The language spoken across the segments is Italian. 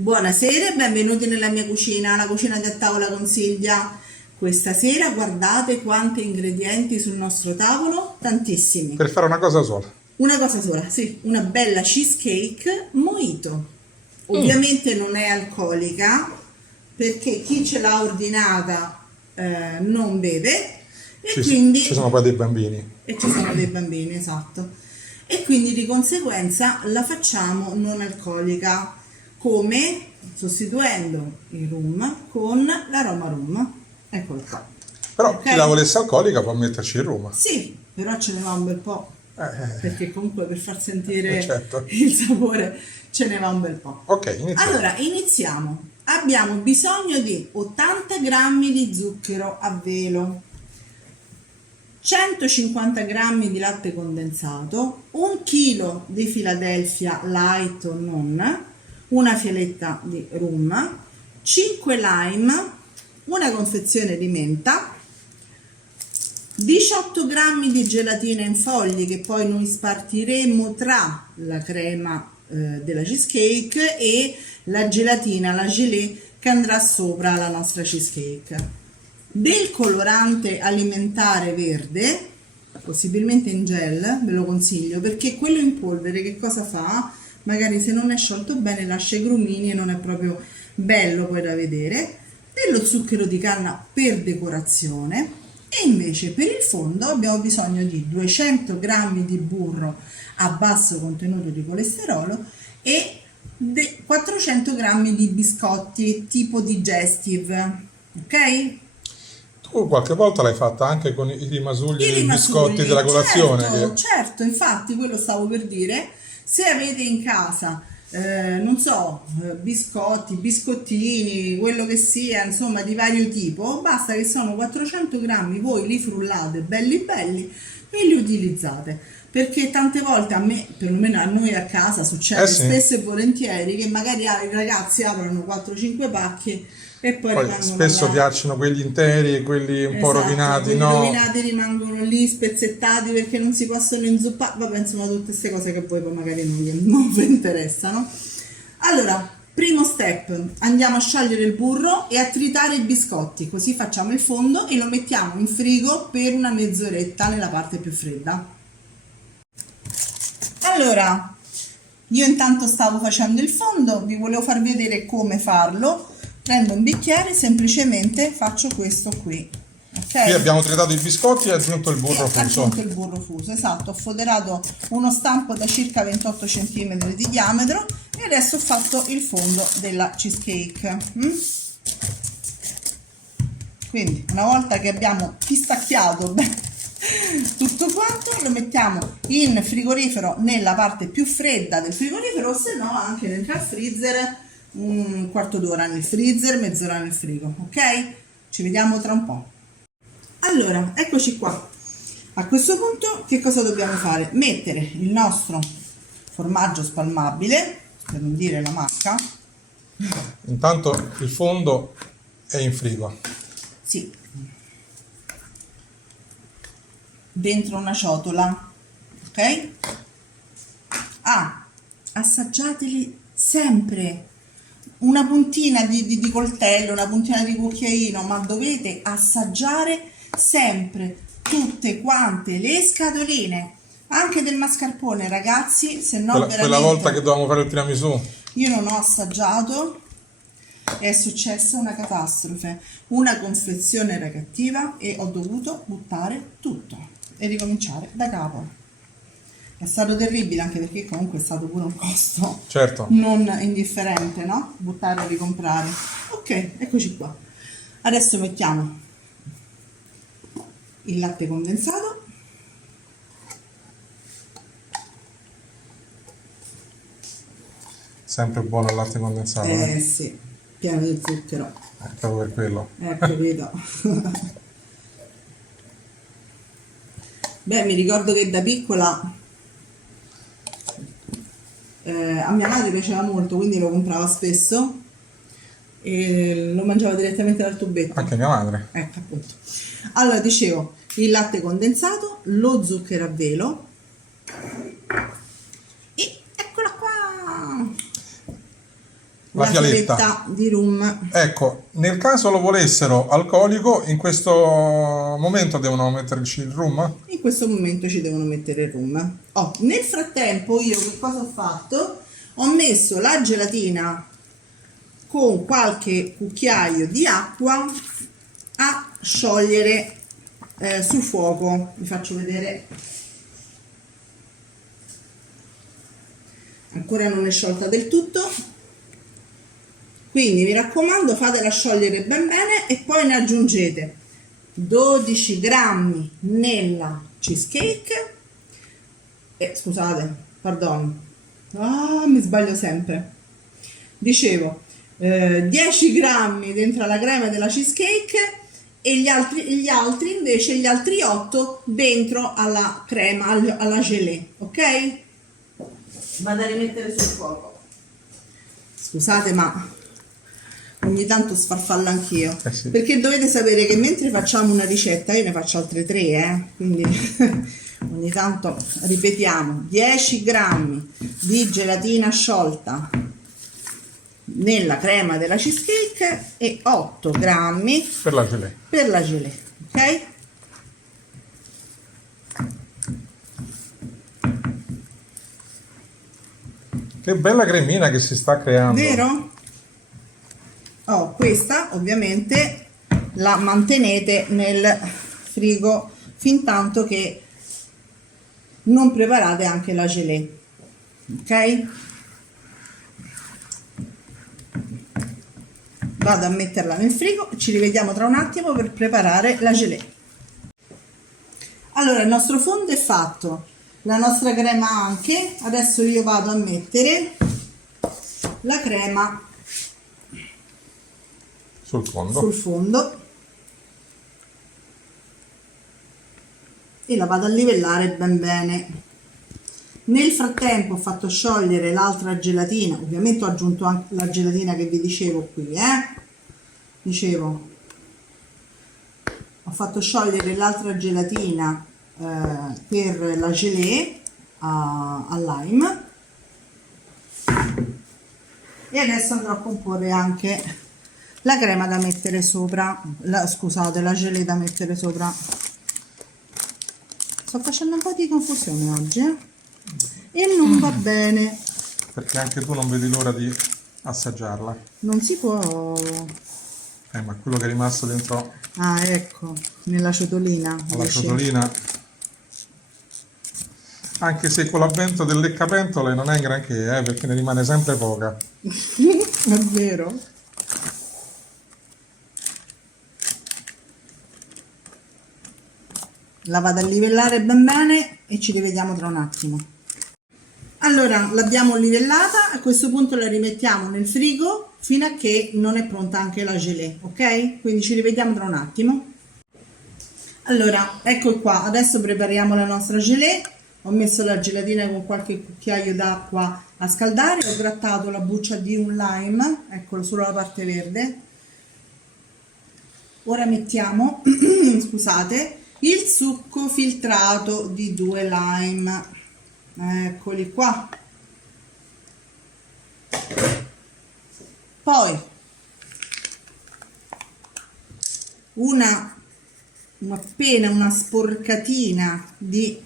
Buonasera e benvenuti nella mia cucina, la cucina di a tavola con Silvia. Questa sera guardate quanti ingredienti sul nostro tavolo, tantissimi. Per fare una cosa sola. Una cosa sola, sì, una bella cheesecake mojito. Ovviamente non è alcolica perché chi ce l'ha ordinata non beve e quindi Ci sono poi dei bambini. e ci sono dei bambini, esatto. E quindi di conseguenza la facciamo non alcolica, come sostituendo il rum con l'aroma rum. Eccolo qua. Però Ok? chi la volesse alcolica può metterci il rum. Sì, però ce ne va un bel po', perché comunque per far sentire certo. il sapore ce ne va un bel po'. Ok, iniziamo. Allora, iniziamo. Abbiamo bisogno di 80 grammi di zucchero a velo, 150 grammi di latte condensato, 1 chilo di Philadelphia light o non, una fialetta di rum, 5 lime, una confezione di menta, 18 grammi di gelatina in fogli che poi noi spartiremo tra la crema della cheesecake e la gelatina, la gelée che andrà sopra la nostra cheesecake. Del colorante alimentare verde, possibilmente in gel, ve lo consiglio, perché quello in polvere che cosa fa? Magari se non è sciolto bene lascia i grumini e non è proprio bello poi da vedere. Dello zucchero di canna per decorazione e invece per il fondo abbiamo bisogno di 200 grammi di burro a basso contenuto di colesterolo e 400 grammi di biscotti tipo digestive, ok? Tu qualche volta l'hai fatta anche con i rimasugli I dei rimasugli, biscotti della colazione. certo, che- certo, infatti quello stavo per dire, se avete in casa, non so, biscotti, biscottini, quello che sia, insomma, di vario tipo, basta che sono 400 grammi, voi li frullate belli belli e li utilizzate, perché tante volte a me, perlomeno a noi a casa, succede Sì. spesso e volentieri che magari i ragazzi aprono 4-5 pacchi e poi Poi rimangono spesso là. piacciono quelli interi e quelli un po' Esatto, rovinati, quelli no? rovinati rimangono lì spezzettati perché non si possono inzuppare, vabbè, insomma, tutte queste cose che poi magari non vi interessano. Allora, primo step, andiamo a sciogliere il burro e a tritare i biscotti, così facciamo il fondo e lo mettiamo in frigo per una mezz'oretta nella parte più fredda. Allora, io intanto stavo facendo il fondo, vi volevo far vedere come farlo. Prendo un bicchiere, semplicemente faccio questo qui, ok? Qui abbiamo tritato i biscotti e aggiunto il burro Ho fuso. aggiunto il burro fuso, esatto, ho foderato uno stampo da circa 28 cm di diametro e adesso ho fatto il fondo della cheesecake. Quindi una volta che abbiamo pistacchiato tutto quanto, lo mettiamo in frigorifero nella parte più fredda del frigorifero, o se no anche dentro al freezer, un quarto d'ora nel freezer, mezz'ora nel frigo, ok? Ci vediamo tra un po'. Allora, eccoci qua. A questo punto che cosa dobbiamo fare? Mettere il nostro formaggio spalmabile, per non dire la marca. Intanto il fondo è in frigo. Sì, dentro una ciotola, ok? Assaggiateli sempre, una puntina di coltello, una puntina di cucchiaino, ma dovete assaggiare sempre tutte quante le scatoline, anche del mascarpone, ragazzi, se no Quella veramente volta che dovevamo fare il tiramisù. io non ho assaggiato, è successa una catastrofe, una confezione era cattiva e ho dovuto buttare tutto e ricominciare da capo. È stato terribile, anche perché comunque è stato pure un costo Certo. non indifferente, no? Buttare e ricomprare. Ok, eccoci qua. Adesso mettiamo il latte condensato. Sempre buono il latte condensato. Eh? Sì, pieno di zucchero. Proprio per quello. Capito. Beh, mi ricordo che da piccola a mia madre piaceva molto, quindi lo comprava spesso e lo mangiava direttamente dal tubetto. Anche mia madre. Ecco, appunto. Allora, dicevo, il latte condensato, lo zucchero a velo e eccola qua! la fialetta. fialetta di rum. Ecco, nel caso lo volessero alcolico, in questo momento devono metterci il rum? In questo momento ci devono mettere il rum. Nel frattempo io che cosa ho fatto? Ho messo la gelatina con qualche cucchiaio di acqua a sciogliere sul fuoco. Vi faccio vedere. Ancora non è sciolta del tutto, quindi mi raccomando, fatela sciogliere ben bene e poi ne aggiungete 12 grammi nella cheesecake scusate, perdono, mi sbaglio sempre, dicevo 10 grammi dentro la crema della cheesecake e gli altri invece, gli altri 8 dentro alla crema, alla gelée, ok? Vado a rimettere sul fuoco. Scusate, ma ogni tanto sfarfallo anch'io. Sì. Perché dovete sapere che mentre facciamo una ricetta, io ne faccio altre 3, quindi ogni tanto ripetiamo: 10 grammi di gelatina sciolta nella crema della cheesecake e 8 grammi Per la gelée. per la gelée, ok? Che bella cremina che si sta creando. Vero? Questa ovviamente la mantenete nel frigo fin tanto che non preparate anche la gelée, ok? Vado a metterla nel frigo, ci rivediamo tra un attimo per preparare la gelée. Allora, il nostro fondo è fatto, la nostra crema anche. Adesso io vado a mettere la crema Sul fondo. sul fondo e la vado a livellare ben bene. Nel frattempo ho fatto sciogliere l'altra gelatina, ovviamente ho aggiunto anche la gelatina che vi dicevo qui, dicevo, ho fatto sciogliere l'altra gelatina per la gelée al lime e adesso andrò a comporre anche la crema da mettere sopra, scusate, la gelée da mettere sopra. Sto facendo un po' di confusione oggi e non va bene. Perché anche tu non vedi l'ora di assaggiarla. Non si può. Ma quello che è rimasto dentro Ecco, nella ciotolina. alla dici. ciotolina, anche se con l'avvento del leccapentole non è granché, perché ne rimane sempre poca. È vero. La vado a livellare ben bene e ci rivediamo tra un attimo. Allora, l'abbiamo livellata, a questo punto la rimettiamo nel frigo fino a che non è pronta anche la gelée, ok? Quindi ci rivediamo tra un attimo. Allora, ecco qua, adesso prepariamo la nostra gelée. Ho messo la gelatina con qualche cucchiaio d'acqua a scaldare, ho grattato la buccia di un lime, eccolo, solo la parte verde. Ora mettiamo, scusate, il succo filtrato di 2 lime. Eccoli qua. Poi appena una sporcatina di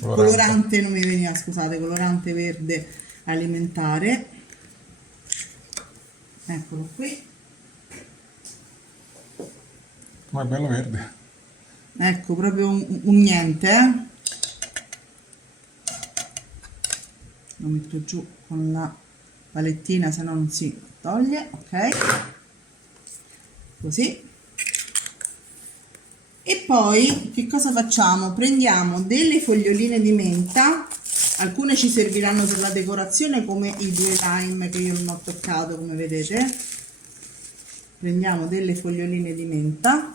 colorante, non mi veniva, scusate, colorante verde alimentare, eccolo qui. Ma è bello verde. Ecco, proprio un niente, lo metto giù con la palettina, se no non si toglie, ok, così. E poi che cosa facciamo? Prendiamo delle foglioline di menta, alcune ci serviranno per la decorazione, come i 2 lime che io non ho toccato, come vedete. Prendiamo delle foglioline di menta,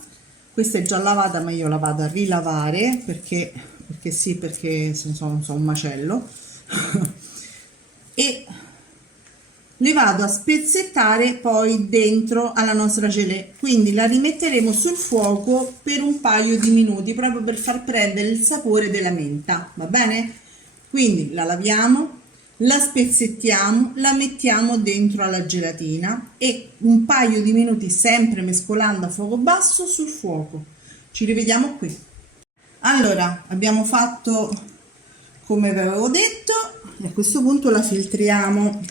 questa è già lavata ma io la vado a rilavare perché sì, perché sono un macello e le vado a spezzettare poi dentro alla nostra gelée, quindi la rimetteremo sul fuoco per un paio di minuti proprio per far prendere il sapore della menta, va bene? Quindi la laviamo, la spezzettiamo, la mettiamo dentro alla gelatina e un paio di minuti sempre mescolando a fuoco basso sul fuoco. Ci rivediamo qui. Allora, abbiamo fatto come vi avevo detto e a questo punto la filtriamo,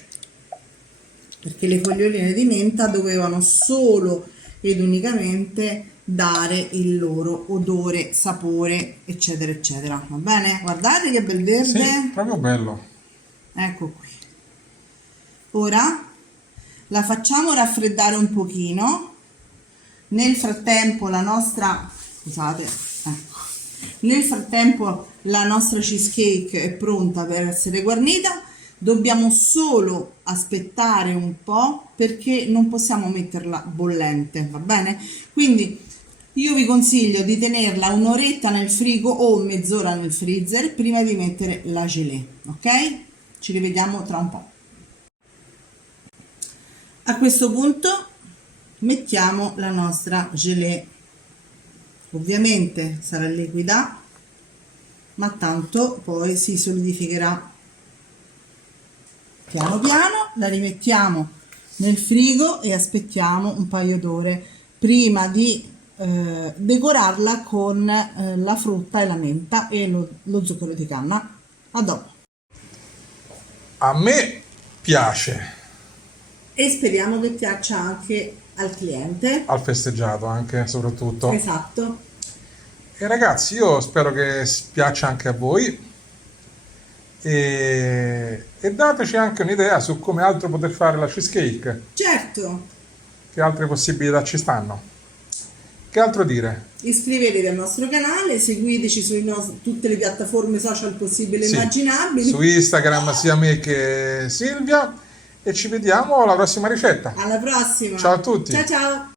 perché le foglioline di menta dovevano solo ed unicamente dare il loro odore, sapore, eccetera eccetera. Va bene? Guardate che bel verde. Sì, proprio bello. Ecco qui. Ora la facciamo raffreddare un pochino. Nel frattempo la nostra, scusate, ecco. Nel frattempo la nostra cheesecake è pronta per essere guarnita. Dobbiamo solo aspettare un po' perché non possiamo metterla bollente, va bene? Quindi io vi consiglio di tenerla un'oretta nel frigo o mezz'ora nel freezer prima di mettere la gelée, ok? Ci rivediamo tra un po'. A questo punto mettiamo la nostra gelée. Ovviamente sarà liquida, ma tanto poi si solidificherà. Piano piano la rimettiamo nel frigo e aspettiamo un paio d'ore prima di decorarla con la frutta e la menta e lo zucchero di canna. A dopo. A me piace, E speriamo che piaccia anche al cliente. al festeggiato anche, soprattutto. Esatto. E ragazzi, io spero che piaccia anche a voi e dateci anche un'idea su come altro poter fare la cheesecake, Certo, che altre possibilità ci stanno. Che altro dire? iscrivetevi al nostro canale, seguiteci su tutte le piattaforme social possibili e Sì, immaginabili. su Instagram sia me che Silvia e ci vediamo alla prossima ricetta. Alla prossima. Ciao a tutti. Ciao ciao.